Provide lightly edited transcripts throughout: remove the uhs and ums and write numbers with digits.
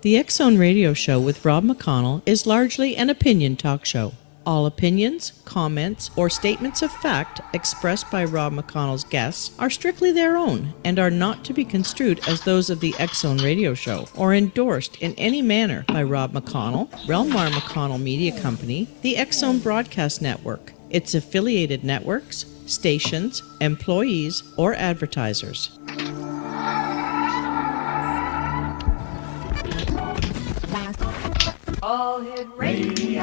The X Zone Radio Show with Rob McConnell is largely an opinion talk show. All opinions, comments, or statements of fact expressed by Rob McConnell's guests are strictly their own and are not to be construed as those of the X Zone Radio Show or endorsed in any manner by Rob McConnell, rel-mar McConnell Media Company, the X Zone Broadcast Network, its affiliated networks, stations, employees, or advertisers. All Hit Radio.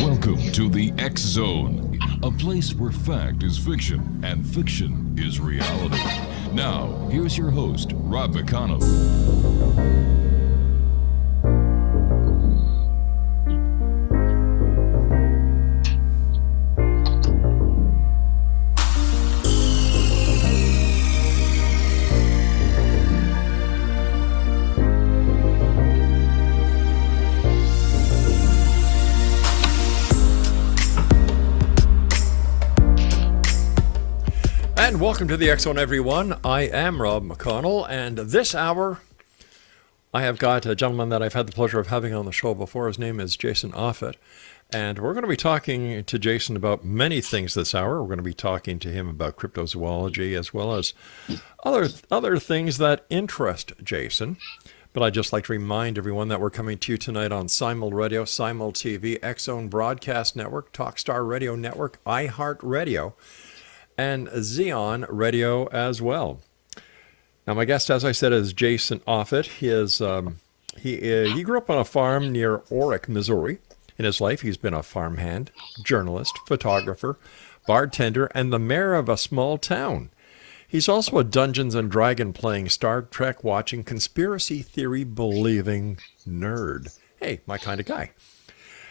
Welcome to the X Zone, a place where fact is fiction and fiction is reality. Now, here's your host, Rob McConnell. And welcome to the X Zone, everyone. I am Rob McConnell, and this hour I have got a gentleman that I've had the pleasure of having on the show before. His name is Jason Offutt, and we're going to be talking to Jason about many things this hour. We're going to be talking to him about cryptozoology as well as other things that interest Jason. But I'd just like to remind everyone that we're coming to you tonight on Simul Radio, Simul TV, X Zone Broadcast Network, Talkstar Radio Network, iHeartRadio, and Xeon Radio as well. Now, my guest, as I said, is Jason Offutt. He grew up on a farm near Orrick, Missouri. In his life, he's been a farmhand, journalist, photographer, bartender, and the mayor of a small town. He's also a Dungeons and Dragons playing, Star Trek watching, conspiracy theory believing nerd. Hey, my kind of guy.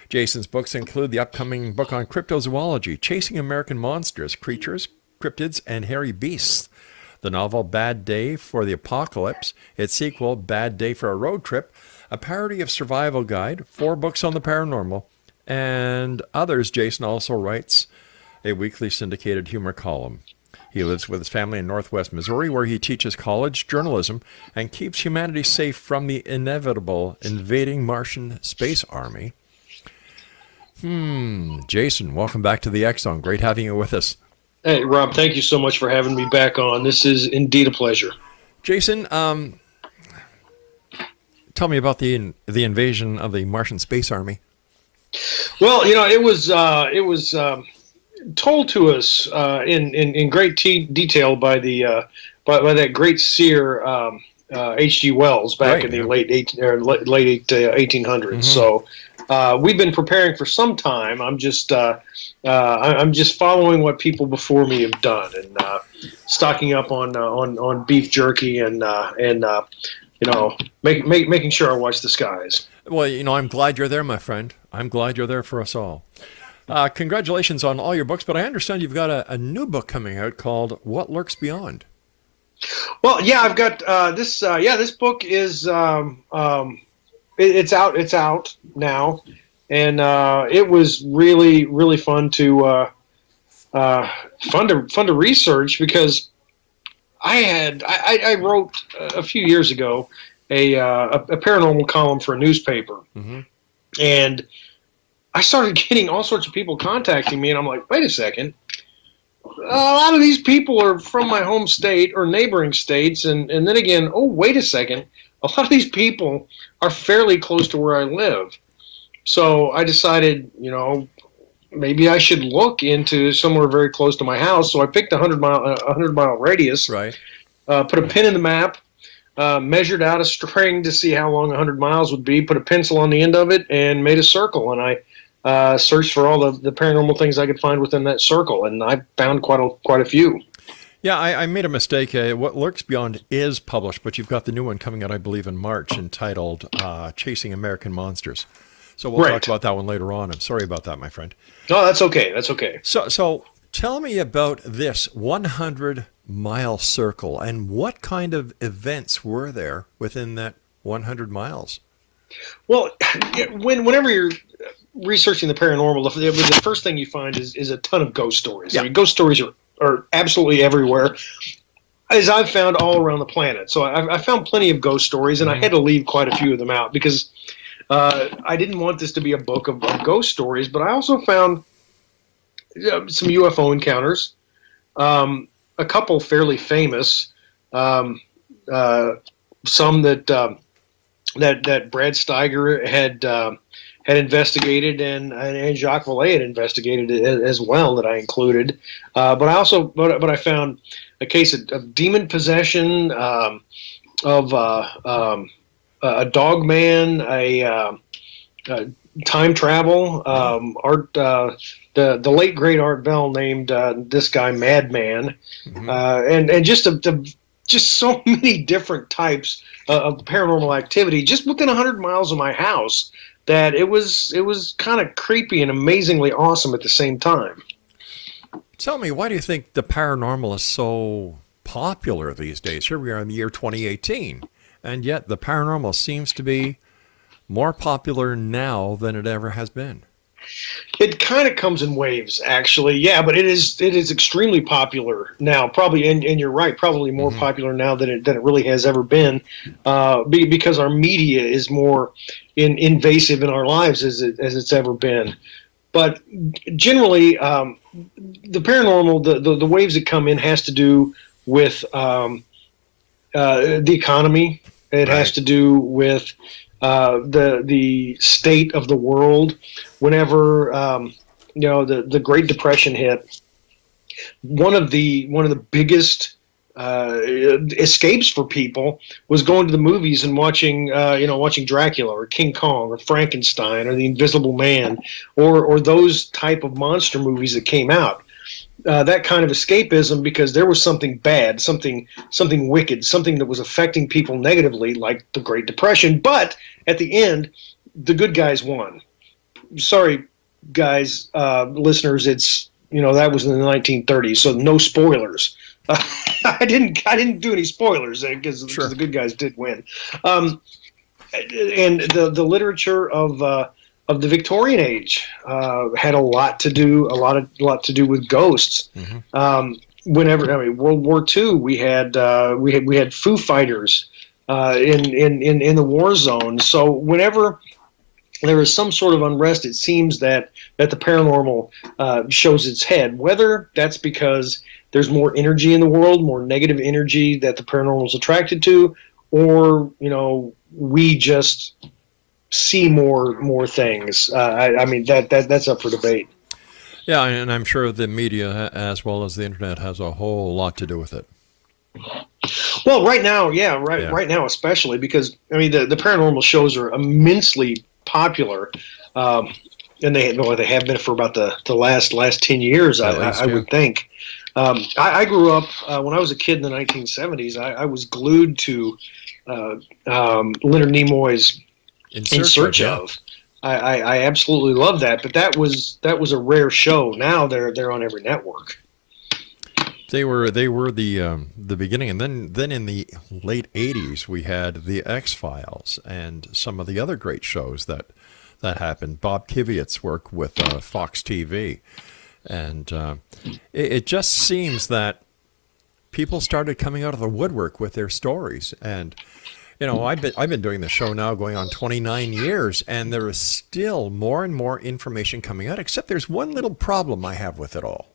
Jason's books include the upcoming book on cryptozoology, Chasing American Monsters, Creatures, Cryptids, and Hairy Beasts. The novel Bad Day for the Apocalypse, its sequel Bad Day for a Road Trip, a parody of Survival Guide, 4 books on the paranormal, and others. Jason also writes a weekly syndicated humor column. He lives with his family in Northwest Missouri, where he teaches college journalism and keeps humanity safe from the inevitable invading Martian space army. Jason, welcome back to the X Zone. Great having you with us. Hey, Rob, thank you so much for having me back on. This is indeed a pleasure. Jason, tell me about the invasion of the Martian space army. Well, you know, it was told to us in great detail by that great seer H.G. Wells back in the late 1800s. Mm-hmm. So we've been preparing for some time. I'm just following what people before me have done and stocking up on beef jerky and making sure I watch the skies. Well, you know, I'm glad you're there, my friend. I'm glad you're there for us all. Congratulations on all your books, but I understand you've got a new book coming out called What Lurks Beyond. Well, yeah, I've got this. This book is it's out. It's out now, and it was really fun to research because I wrote a few years ago a paranormal column for a newspaper, mm-hmm. and I started getting all sorts of people contacting me, and I'm like, wait a second. A lot of these people are from my home state or neighboring states, and then again, oh, wait a second. A lot of these people are fairly close to where I live. So I decided, maybe I should look into somewhere very close to my house. So I picked a 100-mile radius, right? Put a pin in the map, measured out a string to see how long 100 miles would be, put a pencil on the end of it, and made a circle. And I searched for all the paranormal things I could find within that circle, and I found quite a few. Yeah, I made a mistake. What Lurks Beyond is published, but you've got the new one coming out, I believe, in March, entitled Chasing American Monsters. So we'll talk about that one later on. I'm sorry about that, my friend. No, that's okay. That's okay. So Tell me about this 100-mile circle, and what kind of events were there within that 100 miles? Well, whenever you're researching the paranormal, the first thing you find is a ton of ghost stories. Yeah. I mean, ghost stories are absolutely everywhere, as I've found all around the planet. So I found plenty of ghost stories, and I had to leave quite a few of them out because I didn't want this to be a book of ghost stories. But I also found some UFO encounters, a couple fairly famous, some that Brad Steiger had investigated, and Jacques Vallée had investigated as well, that I included. But I found a case of demon possession, of a dog man, a time travel. The late great Art Bell named this guy Madman, and just so many different types of paranormal activity just within 100 miles of my house, that it was kind of creepy and amazingly awesome at the same time. Tell me, why do you think the paranormal is so popular these days? Here we are in the year 2018, and yet the paranormal seems to be more popular now than it ever has been. It kind of comes in waves, actually. Yeah, but it is extremely popular now. Probably, and you're right, probably more popular now than it really has ever been, because our media is more invasive in our lives as it's ever been. But generally, the paranormal, the waves that come in, has to do with the economy. It has to do with the state of the world. Whenever the Great Depression hit, one of the biggest escapes for people was going to the movies and watching Dracula or King Kong or Frankenstein or The Invisible Man or those type of monster movies that came out. That kind of escapism, because there was something bad, something wicked, something that was affecting people negatively, like the Great Depression. But at the end, the good guys won. Sorry, guys, listeners, it's that was in the 1930s, so no spoilers. I didn't do any spoilers because the good guys did win. And the literature of the Victorian age had a lot to do with ghosts. Whenever World War II, we had Foo Fighters in the war zone. So whenever there is some sort of unrest, it seems that the paranormal shows its head. Whether that's because there's more energy in the world, more negative energy that the paranormal is attracted to, or we just see more things. I mean that's up for debate. Yeah, and I'm sure the media as well as the internet has a whole lot to do with it. Well, right now, right now especially, because the paranormal shows are immensely popular, and they have been for about the last 10 years. I would think. I grew up when I was a kid in the 1970s. I was glued to Leonard Nimoy's In Search of. I absolutely love that, but that was a rare show. Now they're on every network. They were the beginning, and then in the late 80s we had the X-Files and some of the other great shows that happened. Bob Kiviat's work with Fox TV, and it just seems that people started coming out of the woodwork with their stories. And I've been doing the show now going on 29 years, and there is still more and more information coming out, except there's one little problem I have with it all.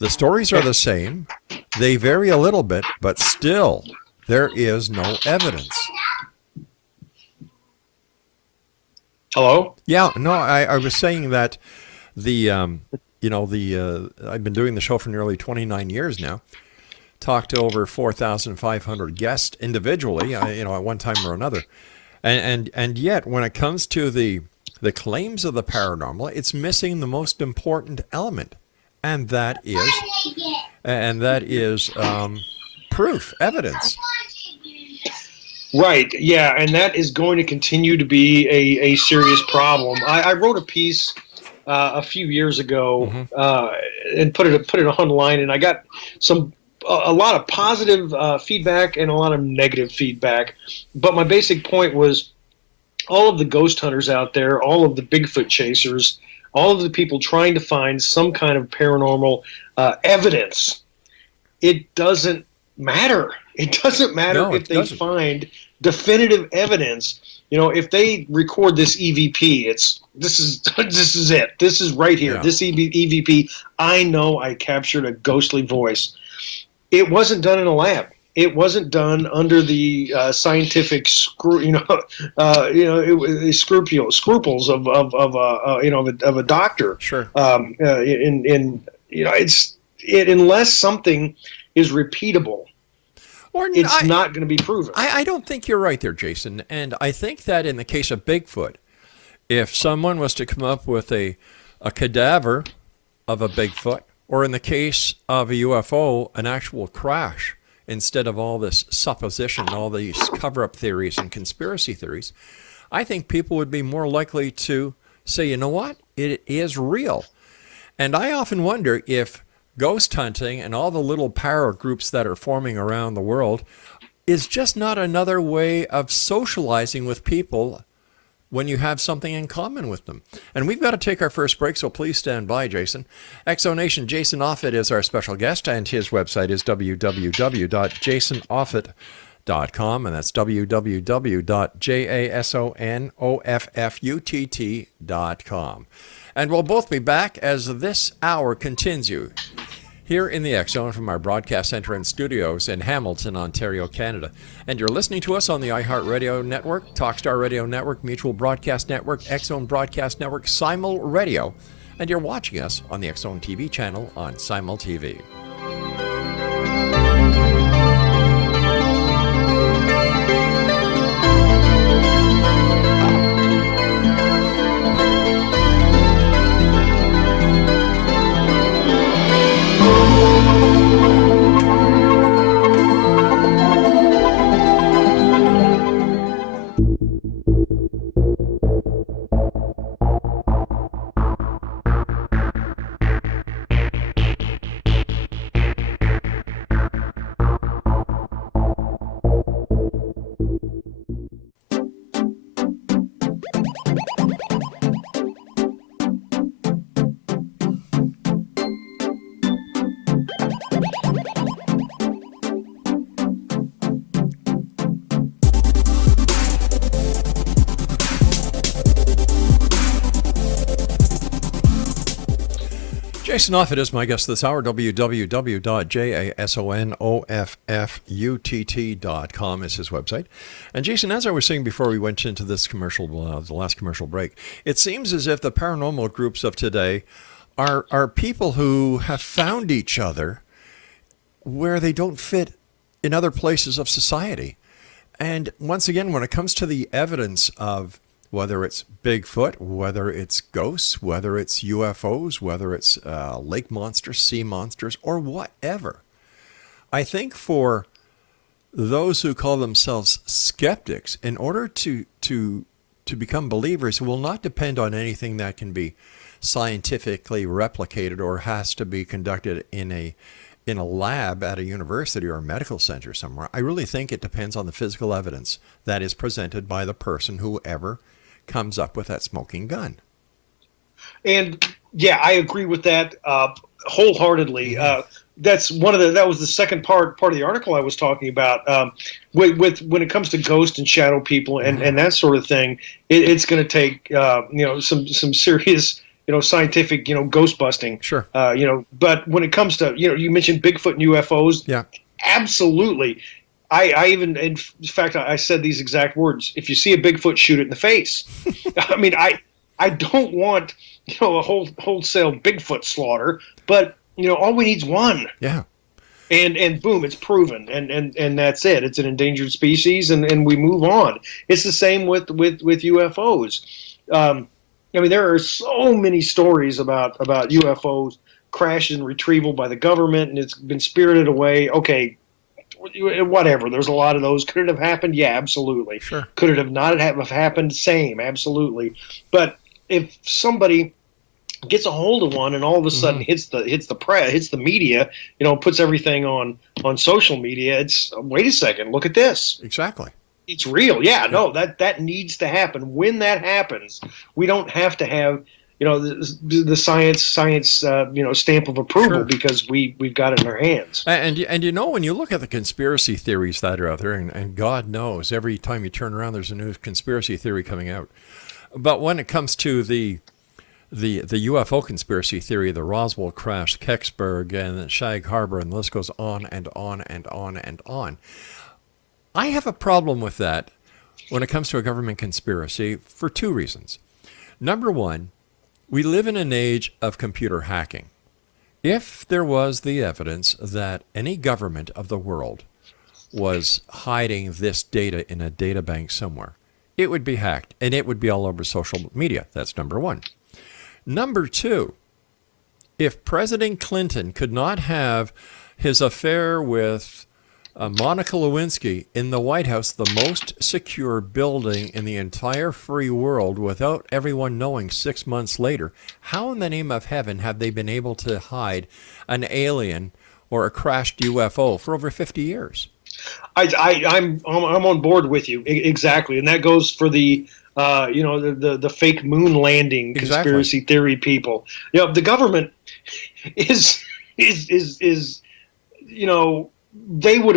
The stories are the same. They vary a little bit, but still there is no evidence. Hello? Yeah, no, I was saying that I've been doing the show for nearly 29 years now. Talked to over 4,500 guests individually, at one time or another. And yet, when it comes to the claims of the paranormal, it's missing the most important element, and that is proof, evidence. Right. Yeah, and that is going to continue to be a serious problem. I wrote a piece a few years ago Mm-hmm. and put it online, and I got a lot of positive feedback and a lot of negative feedback. But my basic point was, all of the ghost hunters out there, all of the Bigfoot chasers, all of the people trying to find some kind of paranormal evidence, it doesn't matter. It doesn't matter No, if it they doesn't. find definitive evidence. You know, if they record this EVP, this is it. This is right here. Yeah. This EVP, I know I captured a ghostly voice. It wasn't done in a lab. It wasn't done under the scientific scruples of a doctor. Sure. Unless something is repeatable, it's not going to be proven. I don't think you're right there, Jason. And I think that in the case of Bigfoot, if someone was to come up with a cadaver of a Bigfoot, or in the case of a UFO, an actual crash, instead of all this supposition, all these cover-up theories and conspiracy theories, I think people would be more likely to say, you know what, it is real. And I often wonder if ghost hunting and all the little para groups that are forming around the world is just not another way of socializing with people when you have something in common with them. And we've got to take our first break, so please stand by, Jason. Exonation, Jason Offutt is our special guest, and his website is www.jasonoffutt.com, and that's www.jasonoffutt.com. And we'll both be back as this hour continues here in the X Zone from our broadcast center and studios in Hamilton, Ontario, Canada. And you're listening to us on the iHeartRadio Network, Talkstar Radio Network, Mutual Broadcast Network, X Zone Broadcast Network, Simul Radio, and you're watching us on the X Zone TV channel on Simul TV. Jason Offutt is my guest this hour, www.jasonoffutt.com is his website. And Jason, as I was saying before we went into this commercial, the last commercial break, it seems as if the paranormal groups of today are people who have found each other where they don't fit in other places of society. And once again, when it comes to the evidence of whether it's Bigfoot, whether it's ghosts, whether it's UFOs, whether it's lake monsters, sea monsters, or whatever, I think for those who call themselves skeptics, in order to become believers, will not depend on anything that can be scientifically replicated or has to be conducted in a lab at a university or a medical center somewhere. I really think it depends on the physical evidence that is presented by the person, whoever comes up with that smoking gun. And yeah, I agree with that wholeheartedly. That was the second part of the article I was talking about. With when it comes to ghost and shadow people and that sort of thing, it's going to take some serious scientific ghost busting. Sure. But when it comes to you mentioned Bigfoot and UFOs. Yeah. Absolutely. I even, in fact, I said these exact words. If you see a Bigfoot, shoot it in the face. I mean, I don't want, a wholesale Bigfoot slaughter, but, all we need is one. Yeah. And boom, it's proven. And that's it. It's an endangered species and we move on. It's the same with UFOs. I mean, there are so many stories about UFOs crashes and retrieval by the government, and it's been spirited away. Okay. Whatever. There's a lot of those. Could it have happened? Yeah, absolutely. Sure. Could it have not have happened? Same, absolutely. But if somebody gets a hold of one, and all of a sudden hits the press, hits the media, puts everything on social media. It's, wait a second, look at this. Exactly. It's real. Yeah, no, that needs to happen. When that happens, we don't have to have the science stamp of approval, because we've got it in our hands. And when you look at the conspiracy theories that are out there, and God knows every time you turn around there's a new conspiracy theory coming out. But when it comes to the UFO conspiracy theory, the Roswell crash, Kecksburg, and Shag Harbor, and the list goes on and on and on and on. I have a problem with that when it comes to a government conspiracy for two reasons. Number one, we live in an age of computer hacking. If there was the evidence that any government of the world was hiding this data in a data bank somewhere, it would be hacked, and it would be all over social media. That's number one. Number two, if President Clinton could not have his affair with Monica Lewinsky in the White House, the most secure building in the entire free world, without everyone knowing 6 months later, how in the name of heaven have they been able to hide an alien or a crashed UFO for over 50 years? I'm on board with you, exactly, and that goes for the the fake moon landing conspiracy theory people. The government is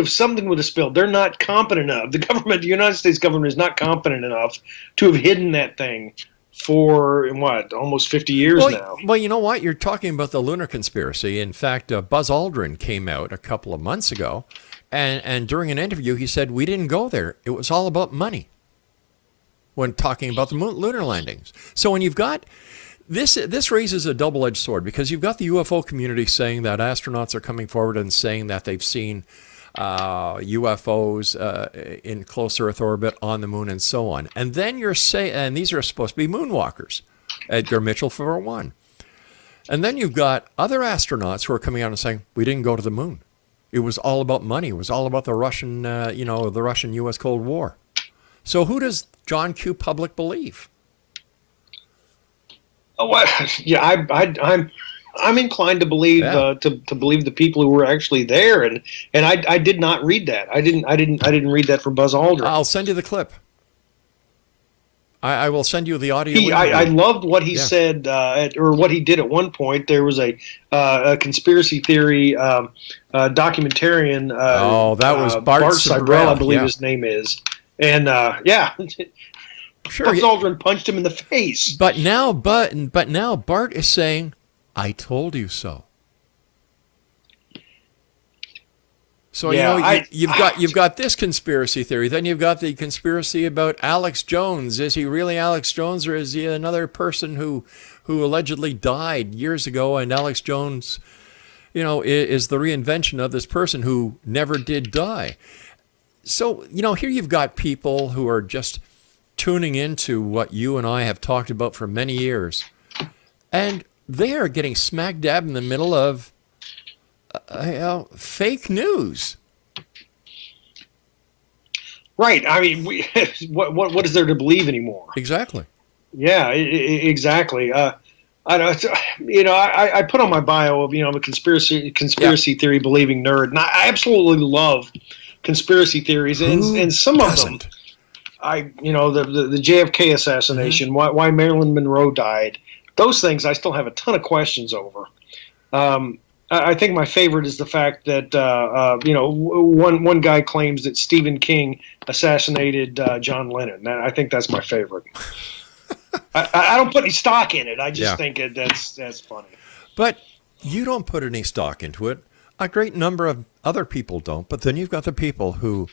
something would have spilled. They're not competent enough. The United States government is not competent enough to have hidden that thing for almost 50 years now. Well, you know what? You're talking about the lunar conspiracy. In fact, Buzz Aldrin came out a couple of months ago, and during an interview, he said, we didn't go there. It was all about money when talking about the lunar landings. So when you've got this raises a double-edged sword, because you've got the UFO community saying that astronauts are coming forward and saying that they've seen UFOs in close Earth orbit on the moon and so on. And then you're saying, and these are supposed to be moonwalkers, Edgar Mitchell for one. And then you've got other astronauts who are coming out and saying, we didn't go to the moon. It was all about money. It was all about the Russian, the Russian-U.S. Cold War. So who does John Q. Public believe? Oh, yeah, I'm inclined to believe to believe the people who were actually there, and I did not read that. I didn't read that from Buzz Aldrin. I'll send you the clip. I will send you the audio. I loved what he said, or what he did at one point. There was a conspiracy theory documentarian. That was Bart Sibrel, I believe his name is, and Sure. Buzz Aldrin punched him in the face. But now Bart is saying, "I told you so." So you've got this conspiracy theory. Then you've got the conspiracy about Alex Jones. Is he really Alex Jones, or is he another person who allegedly died years ago? And Alex Jones, is the reinvention of this person who never did die. So here you've got people who are just tuning into what you and I have talked about for many years, and they are getting smack dab in the middle of fake news. Right. I mean, what is there to believe anymore? Exactly. Yeah. Exactly. I put on my bio of I'm a conspiracy theory believing nerd, and I absolutely love conspiracy theories, and some of them. The JFK assassination, why Marilyn Monroe died, those things I still have a ton of questions over. I think my favorite is the fact that one guy claims that Stephen King assassinated John Lennon. I think that's my favorite. I don't put any stock in it. I just think that's funny. But you don't put any stock into it. A great number of other people don't. But then you've got the people who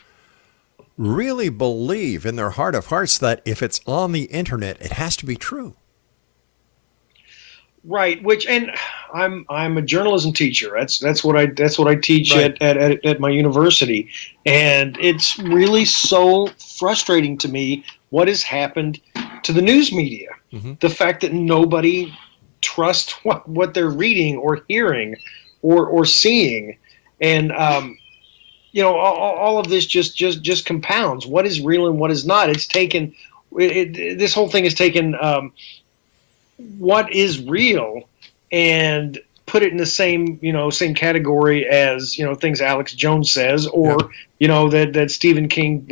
really believe in their heart of hearts that if it's on the internet, it has to be true. Right. And I'm a journalism teacher. That's what I teach at my university, and it's really so frustrating to me what has happened to the news media. Mm-hmm. The fact that nobody trusts what they're reading or hearing or seeing, and all of this just compounds what is real and what is not. It's taken this whole thing has taken what is real and put it in the same category as, things Alex Jones says, or, that Stephen King,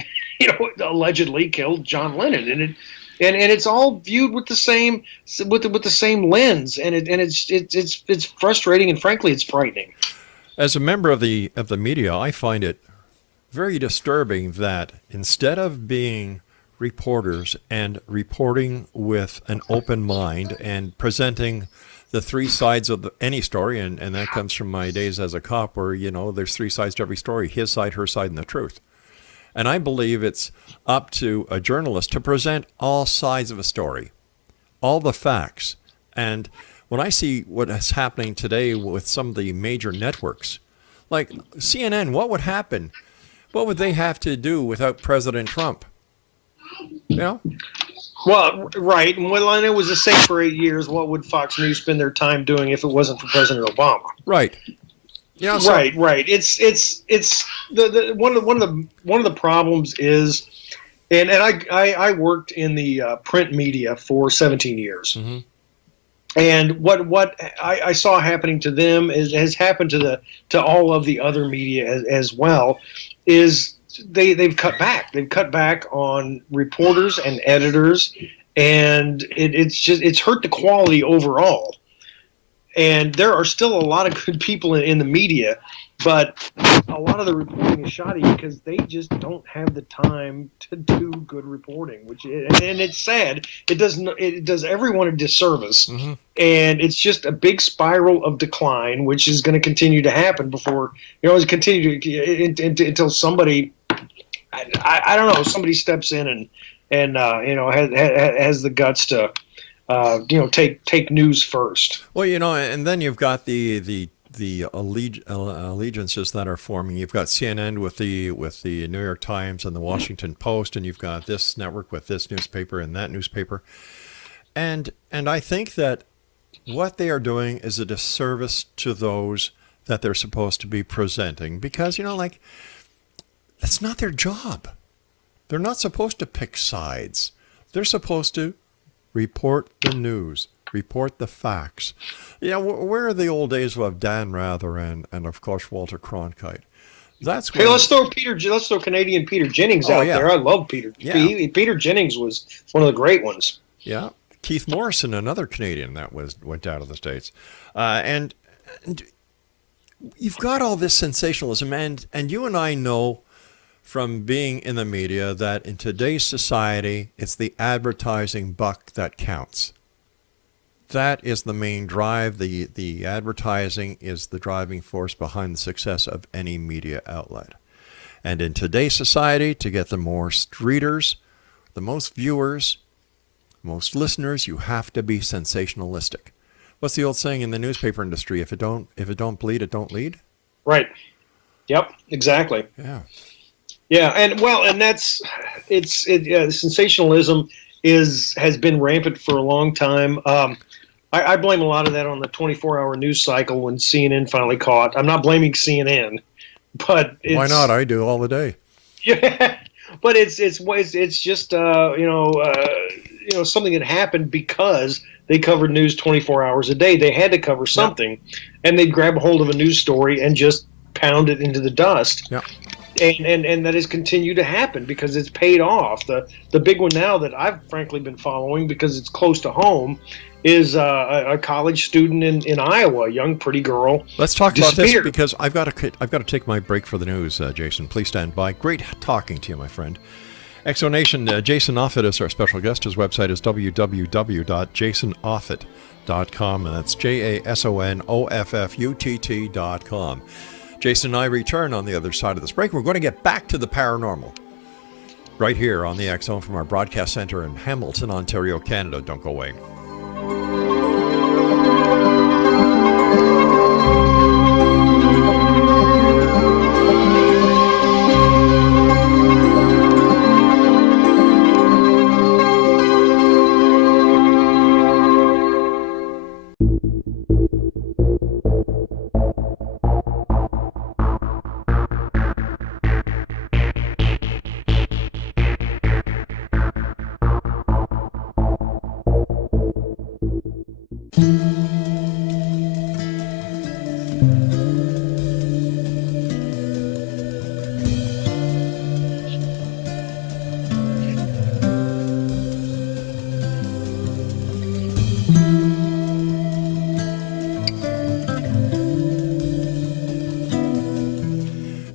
allegedly killed John Lennon. And it's all viewed with the same, with the same lens. And it's frustrating. And frankly, it's frightening. As a member of the media, I find it very disturbing that instead of being reporters and reporting with an open mind and presenting the three sides of any story, and that comes from my days as a cop where, there's three sides to every story, his side, her side, and the truth. And I believe it's up to a journalist to present all sides of a story, all the facts. And when I see what is happening today with some of the major networks, like CNN, what would happen? What would they have to do without President Trump? Well, right. And it was the same for 8 years. What would Fox News spend their time doing if it wasn't for President Obama? Right. Right. It's the one of the problems is, and I worked in the print media for 17 years. Mm-hmm. And what I saw happening to them has happened to all of the other media as well, is they've cut back. They've cut back on reporters and editors, and it's hurt the quality overall. And there are still a lot of good people in the media, but a lot of the reporting is shoddy because they just don't have the time to do good reporting. And it's sad. It does everyone a disservice, mm-hmm. And it's just a big spiral of decline, which is going to continue to happen until somebody, I don't know, somebody steps in and has the guts to. Take news first. Well, and then you've got the allegiances that are forming. You've got CNN with the New York Times and the Washington Post, and you've got this network with this newspaper and that newspaper. And I think that what they are doing is a disservice to those that they're supposed to be presenting, because that's not their job. They're not supposed to pick sides. They're supposed to report the news, report the facts. Where are the old days of Dan Rather and of course Walter Cronkite? Let's throw Canadian Peter Jennings out there. I love Peter. Yeah. Peter Jennings was one of the great ones. Yeah, Keith Morrison, another Canadian that went out of the States, and you've got all this sensationalism, and you and I know from being in the media that in today's society, it's the advertising buck that counts. That is the main drive. The advertising is the driving force behind the success of any media outlet. And in today's society, to get the most readers, the most viewers, most listeners, you have to be sensationalistic. What's the old saying in the newspaper industry? If it don't bleed, it don't lead. Right. Yep. Exactly. Yeah. Yeah, and that's sensationalism has been rampant for a long time. I blame a lot of that on the 24-hour news cycle when CNN finally caught. I'm not blaming CNN, but why not? I do all the day. Yeah, but it's just something that happened because they covered news 24 hours a day. They had to cover something, and they'd grab a hold of a news story and just pound it into the dust. Yeah. And that has continued to happen because it's paid off. The big one now that I've frankly been following because it's close to home is a college student in Iowa, a young pretty girl. Let's talk about this because I've got to take my break for the news. Jason, please stand by. Great talking to you, my friend. Exonation, Jason Offutt is our special guest. His website is www.jasonoffutt.com, and that's JASONOFFUTT.com. Jason and I return on the other side of this break. We're going to get back to the paranormal right here on the X Zone from our broadcast center in Hamilton, Ontario, Canada. Don't go away.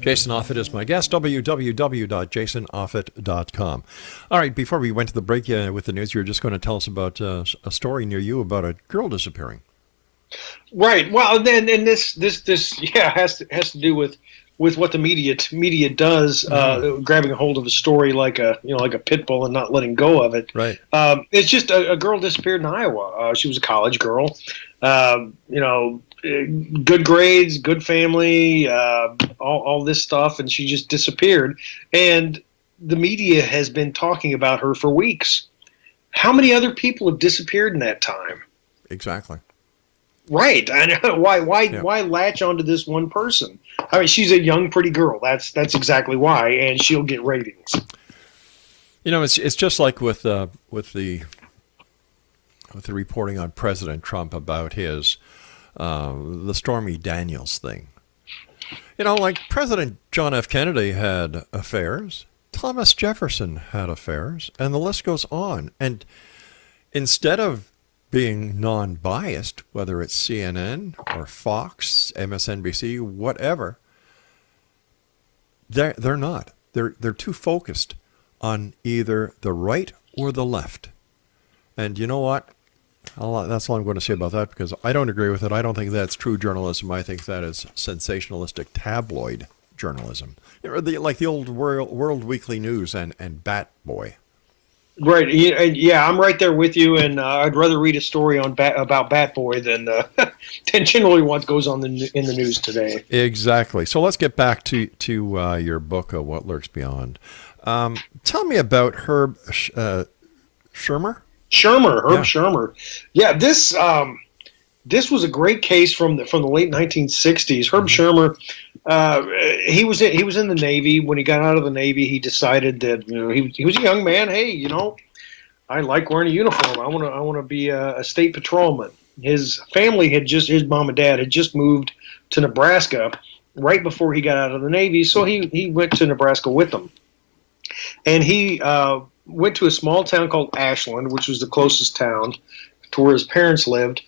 Jason Offutt is my guest, www.jasonoffutt.com. All right, before we went to the break with the news, you were just going to tell us about a story near you about a girl disappearing. Right. Well, then, and this has to do with what the media does, grabbing a hold of a story like a pit bull and not letting go of it. Right. It's just a girl disappeared in Iowa. She was a college girl. Good grades, good family, all this stuff, and she just disappeared. And the media has been talking about her for weeks. How many other people have disappeared in that time? Exactly. Right. I know. Why latch onto this one person? I mean, she's a young, pretty girl. That's exactly why, and she'll get ratings. It's just like with the reporting on President Trump about his the Stormy Daniels thing. Like President John F. Kennedy had affairs, Thomas Jefferson had affairs, and the list goes on. And instead of being non-biased, whether it's CNN or Fox, MSNBC, whatever, they're not. They're too focused on either the right or the left. And you know what? That's all I'm going to say about that, because I don't agree with it. I don't think that's true journalism. I think that is sensationalistic tabloid journalism, like the old World Weekly News and Bat Boy. Right. Yeah, I'm right there with you, and I'd rather read a story about Bat Boy than generally what goes on in the news today. Exactly. So let's get back to your book, What Lurks Beyond. Tell me about Herb Schirmer. Herb Schirmer. Yeah, this was a great case from the late 1960s. Herb Schirmer, he was in the Navy. When he got out of the Navy, he decided that he was a young man. Hey, I like wearing a uniform. I want to be a state patrolman. His family his mom and dad had just moved to Nebraska right before he got out of the Navy, so he went to Nebraska with them, and he went to a small town called Ashland, which was the closest town to where his parents lived,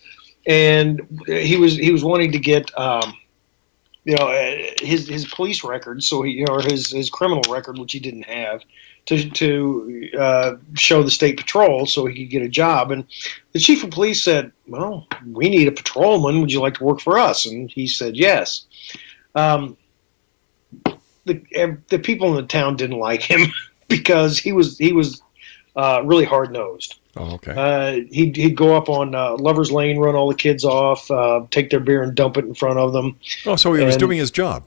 and he was wanting to get his police record, so his criminal record, which he didn't have, to show the state patrol so he could get a job. And the chief of police said, "Well, we need a patrolman. Would you like to work for us?" And he said yes. The people in the town didn't like him because he was really hard-nosed. Oh, okay. He'd go up on Lover's Lane, run all the kids off, take their beer and dump it in front of them. Oh, so he was doing his job.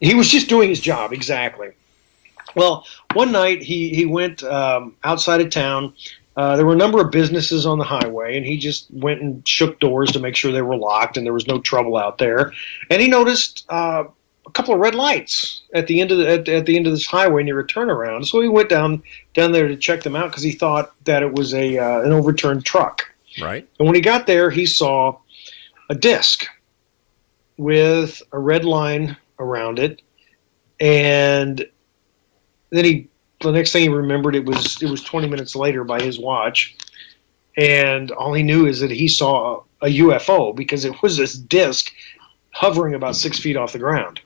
He was just doing his job, exactly. Well, one night he went outside of town. There were a number of businesses on the highway, and he just went and shook doors to make sure they were locked and there was no trouble out there. And he noticed a couple of red lights at the end of this highway near a turnaround. So he went down there to check them out because he thought that it was an overturned truck. Right. And when he got there, he saw a disc with a red line around it, and then the next thing he remembered, it was 20 minutes later by his watch, and all he knew is that he saw a UFO because it was this disc hovering about 6 feet off the ground.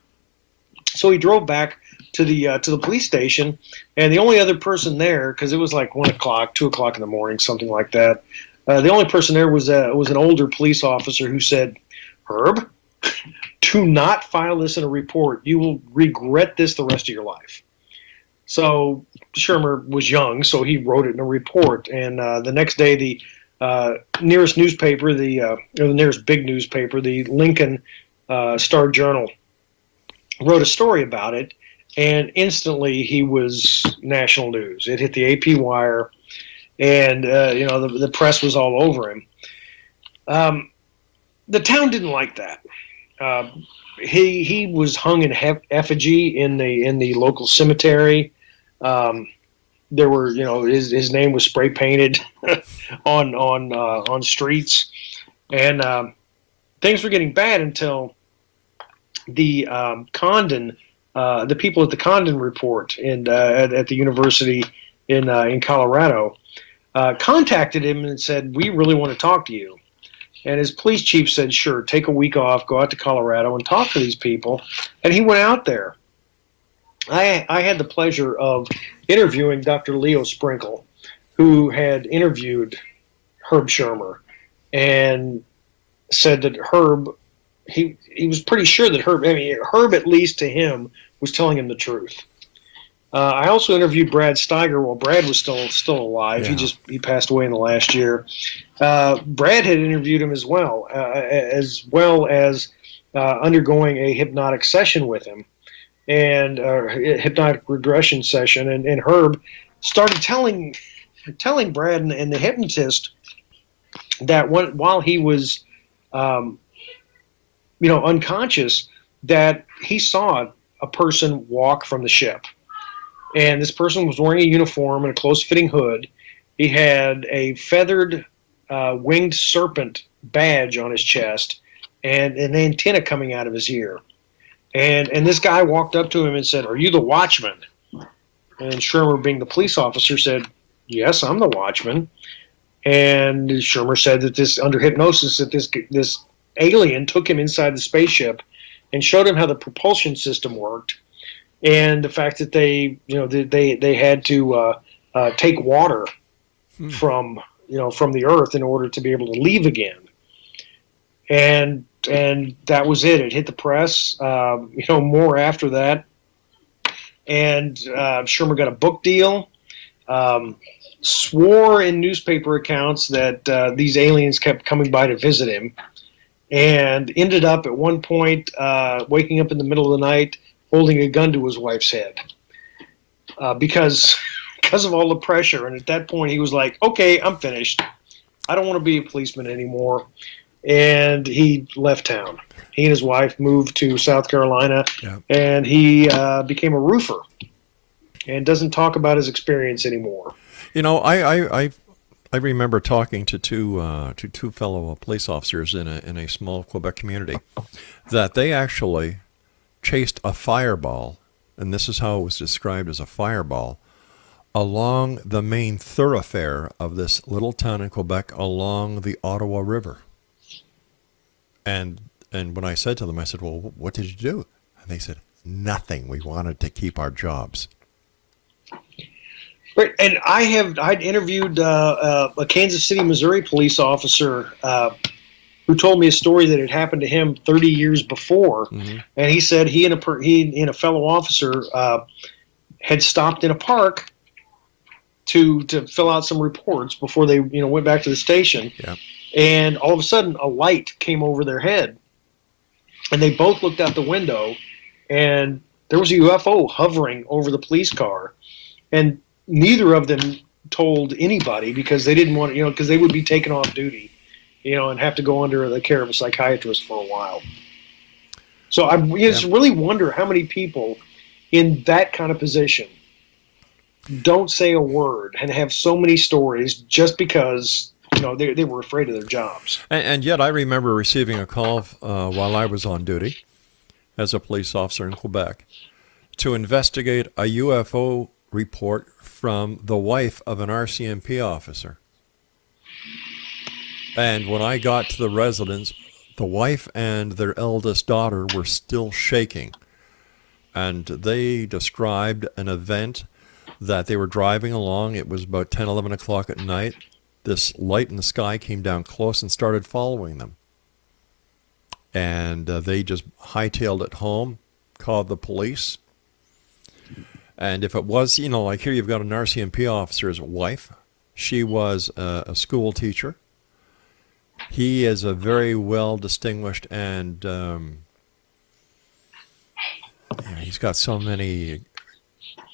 So he drove back to the police station, and the only other person there, because it was like 1 o'clock, 2 o'clock in the morning, something like that. The only person there was an older police officer who said, "Herb, do not file this in a report. You will regret this the rest of your life." So Schirmer was young, so he wrote it in a report. And the next day, the nearest newspaper, the nearest big newspaper, the Lincoln Star Journal, wrote a story about it, and instantly he was national news. It hit the AP wire, and the press was all over him. The town didn't like that. He was hung in effigy in the local cemetery. There were his name was spray painted on streets, And things were getting bad until the Condon, the people at the Condon Report at the university in Colorado contacted him and said, "We really want to talk to you." And his police chief said, "Sure, take a week off, go out to Colorado and talk to these people." And he went out there. I had the pleasure of interviewing Dr. Leo Sprinkle, who had interviewed Herb Shermer, and said that Herb, he was pretty sure that Herb, at least to him, was telling him the truth. I also interviewed Brad Steiger while Brad was still alive. Yeah. He passed away in the last year. Brad had interviewed him as well as undergoing a hypnotic session with him, and a hypnotic regression session. And Herb started telling Brad and the hypnotist that while he was, unconscious, that he saw a person walk from the ship. And this person was wearing a uniform and a close-fitting hood. He had a feathered winged serpent badge on his chest and an antenna coming out of his ear. And this guy walked up to him and said, "Are you the watchman?" And Shermer, being the police officer, said, "Yes, I'm the watchman." And Shermer said that under hypnosis, that this alien took him inside the spaceship and showed him how the propulsion system worked, and the fact that they had to take water from the Earth in order to be able to leave again. And that was it. It hit the press. More after that, and Shermer got a book deal. Swore in newspaper accounts that these aliens kept coming by to visit him, and ended up at one point waking up in the middle of the night holding a gun to his wife's head because of all the pressure. And at that point, he was like, "Okay, I'm finished. I don't want to be a policeman anymore." And he left town. He and his wife moved to South Carolina, and he became a roofer and doesn't talk about his experience anymore. I remember talking to two fellow police officers in a small Quebec community that they actually chased a fireball, and this is how it was described as a fireball, along the main thoroughfare of this little town in Quebec along the Ottawa River. And when I said to them, I said, "Well, what did you do?" And they said, "Nothing. We wanted to keep our jobs." Right, and I'd interviewed a Kansas City, Missouri police officer who told me a story that had happened to him 30 years before, and he said he and a fellow officer had stopped in a park to fill out some reports before they went back to the station, and all of a sudden a light came over their head, and they both looked out the window, and there was a UFO hovering over the police car, and neither of them told anybody because they didn't want to, because they would be taken off duty, and have to go under the care of a psychiatrist for a while. So I just really wonder how many people in that kind of position don't say a word and have so many stories just because they were afraid of their jobs. And yet I remember receiving a call while I was on duty as a police officer in Quebec to investigate a UFO report from the wife of an RCMP officer. And when I got to the residence, the wife and their eldest daughter were still shaking. And they described an event that they were driving along. It was about 10, 11 o'clock at night. This light in the sky came down close and started following them. And they just hightailed it home, called the police. And if it was, like here you've got an RCMP officer's wife. She was a school teacher. He is a very well distinguished and he's got so many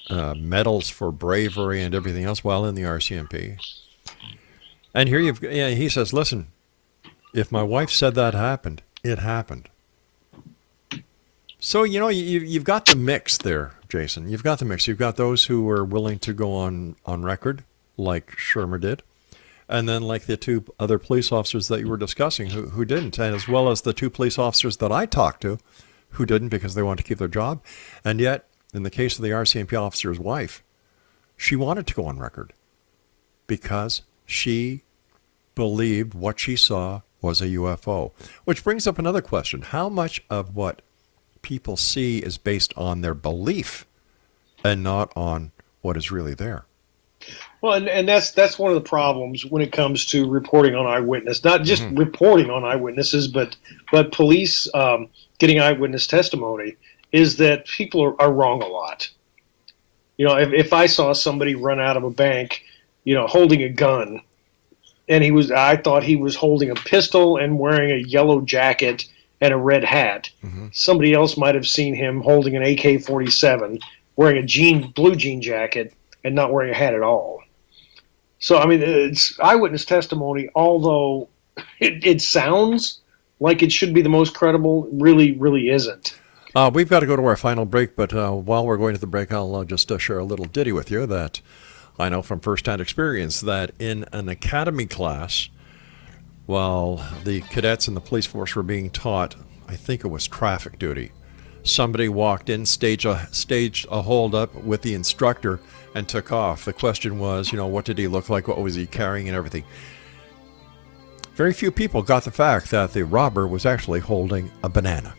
medals for bravery and everything else while in the RCMP. And here he says, "Listen, if my wife said that happened, it happened." So, you've got the mix there, Jason. You've got the mix. You've got those who are willing to go on record, like Shermer did. And then like the two other police officers that you were discussing who didn't, and as well as the two police officers that I talked to who didn't because they wanted to keep their job. And yet, in the case of the RCMP officer's wife, she wanted to go on record because she believed what she saw was a UFO. Which brings up another question. How much of what people see is based on their belief and not on what is really there? Well, and that's one of the problems when it comes to reporting on eyewitness. Not just reporting on eyewitnesses, but police getting eyewitness testimony, is that people are wrong a lot. You know, if I saw somebody run out of a bank, you know, holding a gun, and I thought he was holding a pistol and wearing a yellow jacket and a red hat. Somebody else might have seen him holding an AK-47, wearing a blue jean jacket, and not wearing a hat at all. So, I mean, it's eyewitness testimony, although it sounds like it should be the most credible, really, really isn't. We've got to go to our final break, but while we're going to the break, I'll just share a little ditty with you that I know from firsthand experience that in an academy class, while the cadets and the police force were being taught, I think it was traffic duty, somebody walked in, staged a hold-up with the instructor, and took off. The question was, you know, what did he look like? What was he carrying and everything? Very few people got the fact that the robber was actually holding a banana.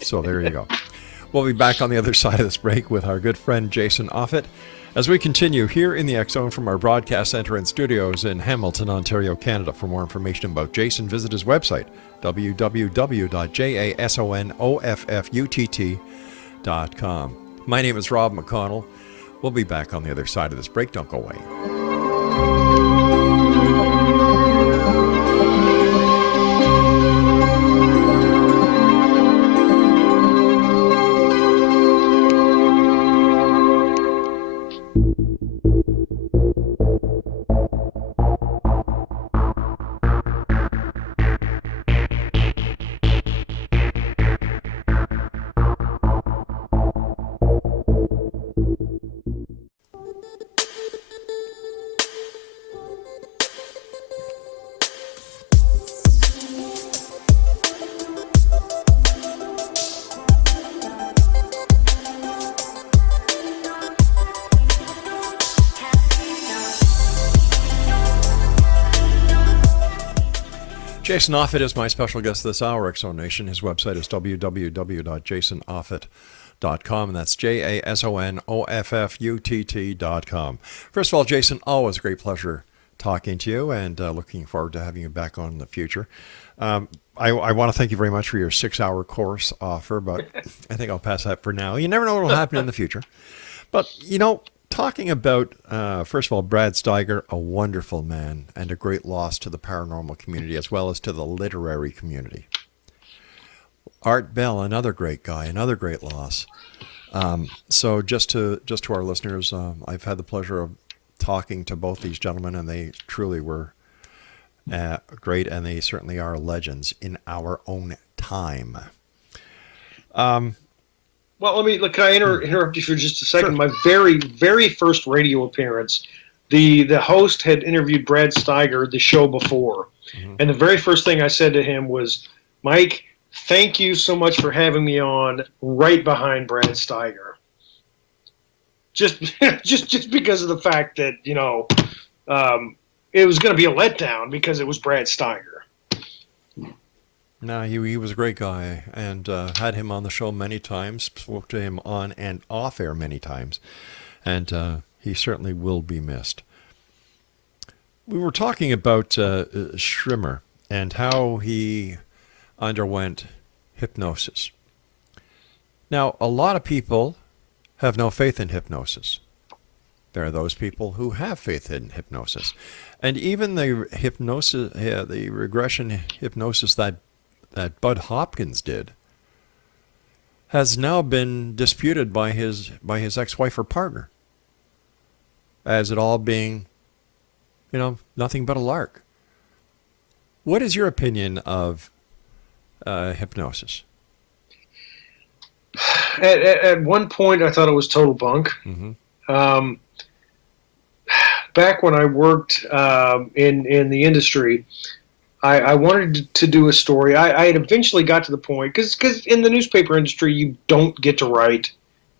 So there you go. We'll be back on the other side of this break with our good friend Jason Offutt as we continue here in the X Zone from our broadcast center and studios in Hamilton, Ontario, Canada. For more information about Jason, visit his website, www.jasonoffutt.com. My name is Rob McConnell. We'll be back on the other side of this break. Don't go away. Jason Offutt is my special guest this hour, X Zone Nation. His website is www.jasonoffutt.com, and that's JASONOFFUTT.com. First of all, Jason, always a great pleasure talking to you, and looking forward to having you back on in the future. I want to thank you very much for your 6-hour course offer, but I think I'll pass that for now. You never know what will happen in the future. But, you know, talking about, first of all, Brad Steiger, a wonderful man and a great loss to the paranormal community as well as to the literary community. Art Bell, another great guy, another great loss. So just to our listeners, I've had the pleasure of talking to both these gentlemen, and they truly were great, and they certainly are legends in our own time. Well, can I interrupt you for just a second? Sure. My very, very first radio appearance, the host had interviewed Brad Steiger the show before. And the very first thing I said to him was, Mike, thank you so much for having me on right behind Brad Steiger. Just because of the fact that, you know, it was going to be a letdown because it was Brad Steiger. No, he was a great guy, and had him on the show many times, spoke to him on and off air many times, and he certainly will be missed. We were talking about Schrimmer and how he underwent hypnosis. Now, a lot of people have no faith in hypnosis. There are those people who have faith in hypnosis. And even the hypnosis, the regression hypnosis that Bud Hopkins did has now been disputed by his ex-wife or partner as it all being, you know, nothing but a lark. What is your opinion of hypnosis? At one point, I thought it was total bunk. back when I worked in the industry, I wanted to do a story. I had eventually got to the point, because in the newspaper industry, you don't get to write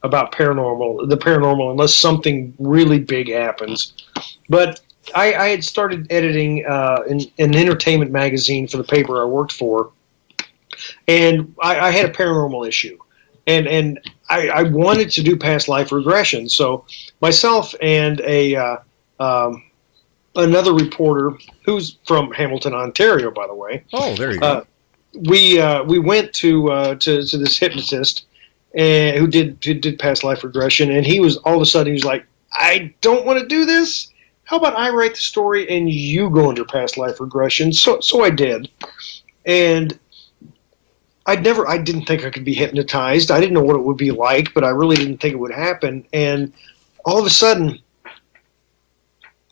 about the paranormal, unless something really big happens. But I had started editing an entertainment magazine for the paper I worked for, and I had a paranormal issue. And I wanted to do past life regression. So myself and another reporter who's from Hamilton, Ontario, by the way. Oh, there you go. We went to this hypnotist who did past life regression, and he was all of a sudden he was like, I don't want to do this. How about I write the story and you go into past life regression? So I did, and I didn't think I could be hypnotized. I didn't know what it would be like, but I really didn't think it would happen. And all of a sudden,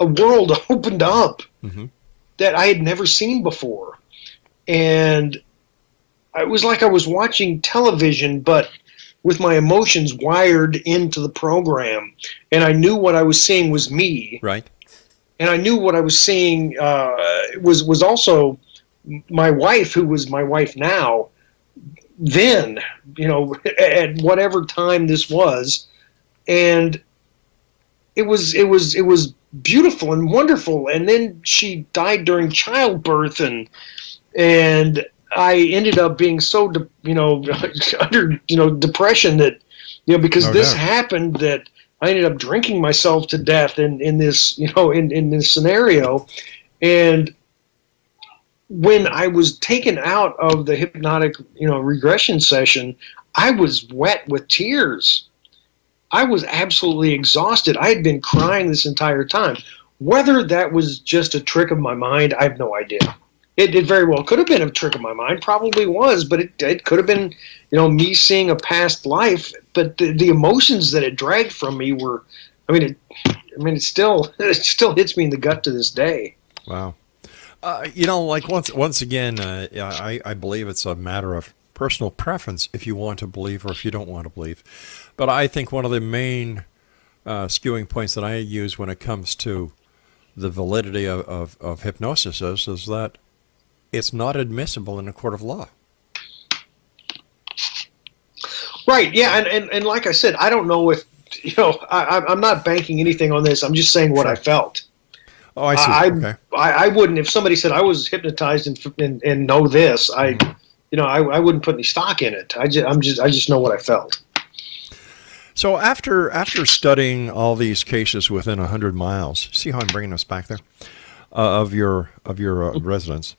a world opened up that I had never seen before. And it was like I was watching television, but with my emotions wired into the program. And I knew what I was seeing was me. Right. And I knew what I was seeing was also my wife, who was my wife now, then, at whatever time this was. And it was beautiful and wonderful. And then she died during childbirth, and I ended up being so under depression that because this happened, that I ended up drinking myself to death in this in this scenario. And when I was taken out of the hypnotic regression session, I was wet with tears. I was absolutely exhausted. I had been crying this entire time. Whether that was just a trick of my mind, I have no idea. It very well could have been a trick of my mind, probably was, but it could have been, me seeing a past life. But the emotions that it dragged from me were, it still hits me in the gut to this day. Wow. Once again, I believe it's a matter of personal preference if you want to believe or if you don't want to believe. But I think one of the main skewing points that I use when it comes to the validity of hypnosis is that it's not admissible in a court of law. Right. Yeah. And like I said, I don't know if, I'm not banking anything on this. I'm just saying what I felt. Oh, I see. Okay. I wouldn't, if somebody said I was hypnotized and know this, I wouldn't put any stock in it. I just know what I felt. So after studying all these cases within 100 miles, see how I'm bringing us back there, of your residence,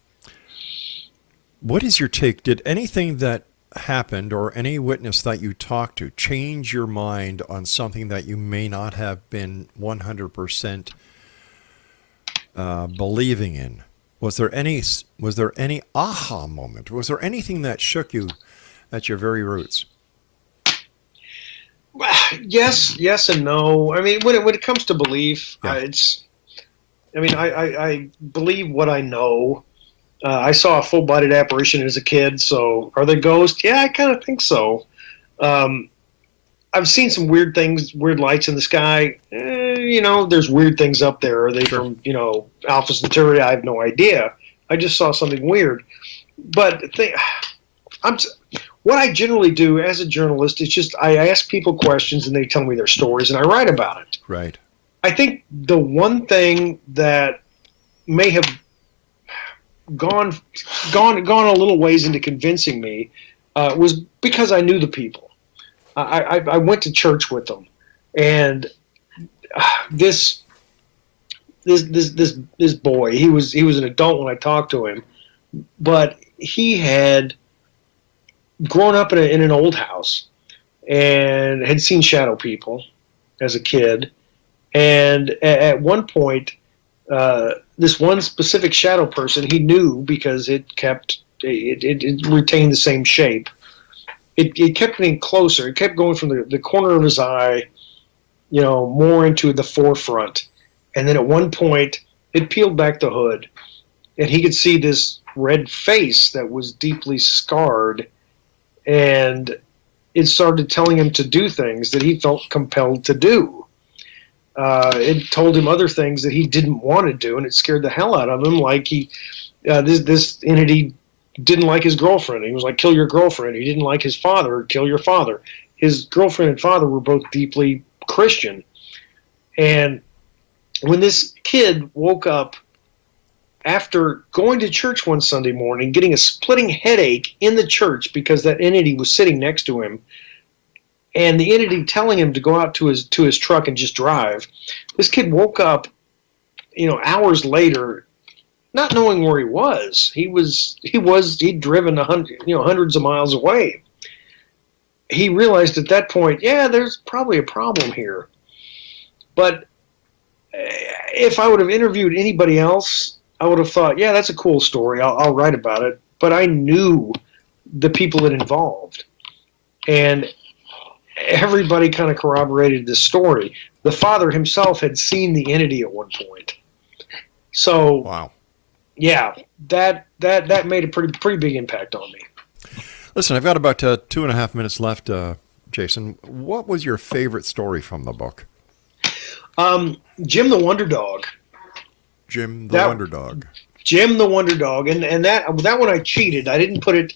what is your take? Did anything that happened or any witness that you talked to change your mind on something that you may not have been 100% believing in? Was there any aha moment? Was there anything that shook you at your very roots? Yes and no. When it comes to belief, Yeah. I believe what I know. I saw a full-bodied apparition as a kid, so are they ghosts? Yeah, I kind of think so. I've seen some weird things, weird lights in the sky. There's weird things up there. Are they from, Alpha Centauri? I have no idea. I just saw something weird. But what I generally do as a journalist is just I ask people questions and they tell me their stories and I write about it. Right. I think the one thing that may have gone a little ways into convincing me was because I knew the people. I went to church with them, and this boy, he was an adult when I talked to him, but he had grown up in an old house and had seen shadow people as a kid, and at one point, this one specific shadow person he knew because it retained the same shape. It kept getting closer. It kept going from the corner of his eye, more into the forefront. And then at one point, it peeled back the hood, and he could see this red face that was deeply scarred, and it started telling him to do things that he felt compelled to do. it told him other things that he didn't want to do, and it scared the hell out of him. Like this entity didn't like his girlfriend. He was like, kill your girlfriend. He didn't like his father. Kill your father. His girlfriend and father were both deeply Christian. And when this kid woke up after going to church one Sunday morning, getting a splitting headache in the church because that entity was sitting next to him, and the entity telling him to go out to his truck and just drive, this kid woke up, hours later, not knowing where he was. He'd driven hundreds of miles away. He realized at that point, there's probably a problem here. But if I would have interviewed anybody else, I would have thought, that's a cool story. I'll write about it. But I knew the people that involved, and everybody kind of corroborated this story. The father himself had seen the entity at one point. So, wow. Yeah, that made a pretty big impact on me. Listen, I've got about 2.5 minutes left, Jason. What was your favorite story from the book? Jim the Wonder Dog. Jim the Wonder Dog. Jim the Wonder Dog, and that one I cheated. I didn't put it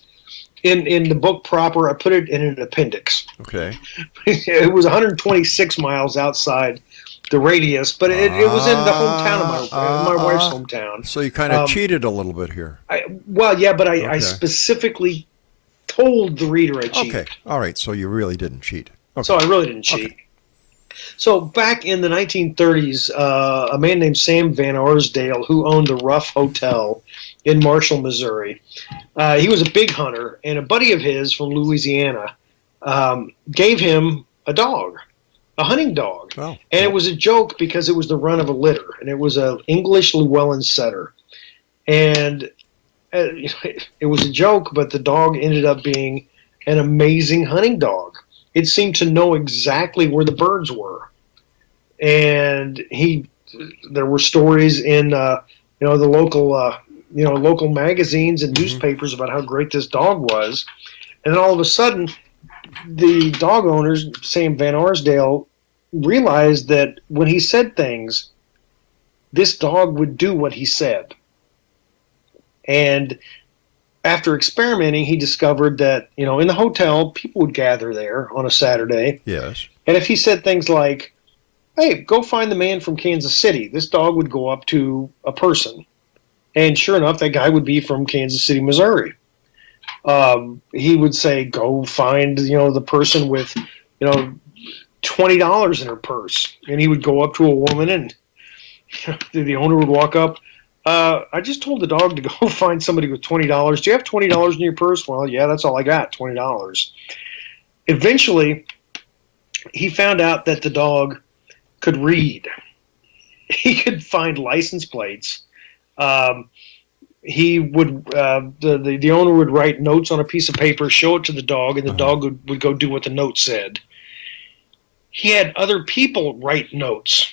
in the book proper. I put it in an appendix. Okay. It was 126 miles outside the radius, but it was in the hometown of my wife's hometown. So you kind of cheated a little bit here. I specifically told the reader I cheated. Okay, all right, so you really didn't cheat. Okay. So I really didn't cheat. Okay. So back in the 1930s, a man named Sam Van Arsdale, who owned the Ruff Hotel in Marshall, Missouri, he was a big hunter, and a buddy of his from Louisiana gave him a dog. A hunting dog. Oh. And it was a joke because it was the run of a litter, and it was an English Llewellyn setter. And it was a joke, but the dog ended up being an amazing hunting dog. It seemed to know exactly where the birds were. And there were stories in the local magazines and newspapers about how great this dog was. And then all of a sudden, the dog owners, Sam Van Arsdale, realized that when he said things, this dog would do what he said. And after experimenting, he discovered that, in the hotel, people would gather there on a Saturday. Yes. And if he said things like, hey, go find the man from Kansas City, this dog would go up to a person. And sure enough, that guy would be from Kansas City, Missouri. He would say, go find, the person with, $20 in her purse. And he would go up to a woman, and the owner would walk up. I just told the dog to go find somebody with $20. Do you have $20 in your purse? Well, yeah, that's all I got, $20. Eventually, he found out that the dog could read. He could find license plates. He would the owner would write notes on a piece of paper, show it to the dog, and the dog would go do what the note said. He had other people write notes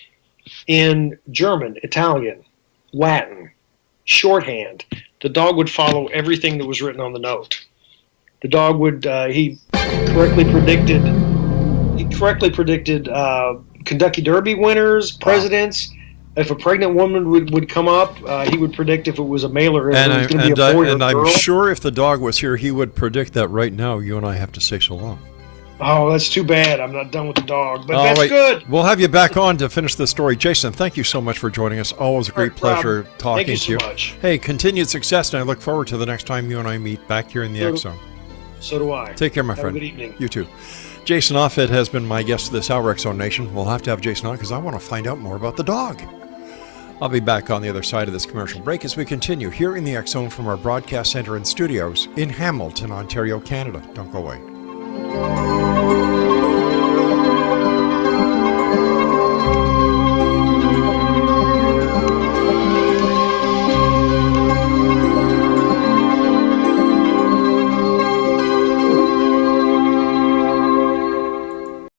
in German, Italian, Latin, shorthand. The dog would follow everything that was written on the note. The dog would he correctly predicted Kentucky Derby winners, presidents. If a pregnant woman would come up, he would predict if it was a male or if it was going to be a boy or a girl. I'm sure if the dog was here, he would predict that right now. You and I have to say so long. Oh, that's too bad. I'm not done with the dog, but that's good. We'll have you back on to finish the story. Jason, thank you so much for joining us. Always a great pleasure talking to you. Thank you so much. Hey, continued success, and I look forward to the next time you and I meet back here in the X Zone. So do I. Take care, my friend. Have a good evening. You too. Jason Offutt has been my guest this hour, X Zone Nation. We'll have to have Jason on because I want to find out more about the dog. I'll be back on the other side of this commercial break as we continue here in the X Zone from our broadcast center and studios in Hamilton, Ontario, Canada. Don't go away.